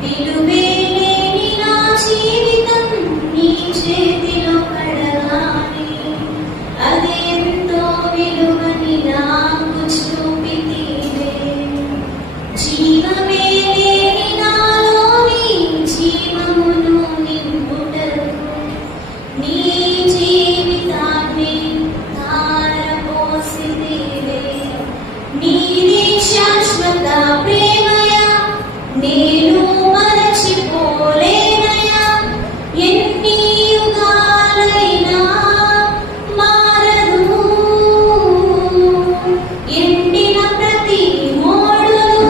విలువేలేని నా జీవితం నీ చేతిలో పడగానే అదెంతో విలువని నాకు చూపితివే. జీవమే లేని నాలోని జీవమును నింపుటకు నీ జీవితాన్ని ధారపోసితివే. నీది శాశ్వత ప్రేమయా, నేను మరచిపోలేనయా. ఎన్ని యుగాలైనా మారదు. ఎండిన ప్రతి మోడును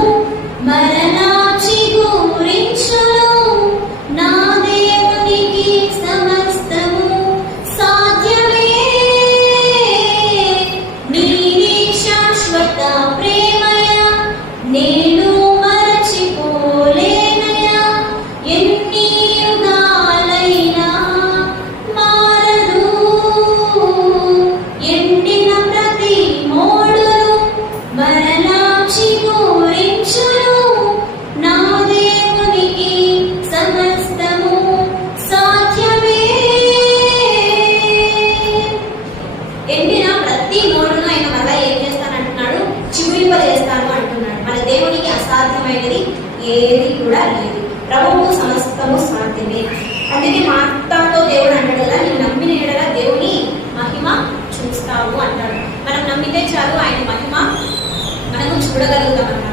మరణాచి గురించును. నా దేవునికి సమస్తము సాధ్యమే. నీది శాశ్వత ప్రేమయా, నేను మరచిపోలేనయా. ఎన్ని యుగాలైనా మారదు. ఎండిన ప్రతి మోడును మరణాచి గురించును. నా దేవునికి సమస్తము సాధ్యమే. ఎండిన ప్రతి మోడును ఆయన మళ్ళా ఏం చేస్తానంటున్నాడు? చిగురింపజేస్తాను అంటున్నాడు. మన దేవునికి అసాధ్యమైనది ఏది కూడా లేదు. ప్రభువు సమస్తము సాధ్యమే. అందుకే మార్తాతో దేవుడు అంటాడు కదా, నీవు నమ్మిన ఎడల దేవుని మహిమ చూస్తావు అంటాడు. మనం నమ్మితే చాలు ఆయన మహిమ మనము చూడగలుగుతాం అన్నాడు.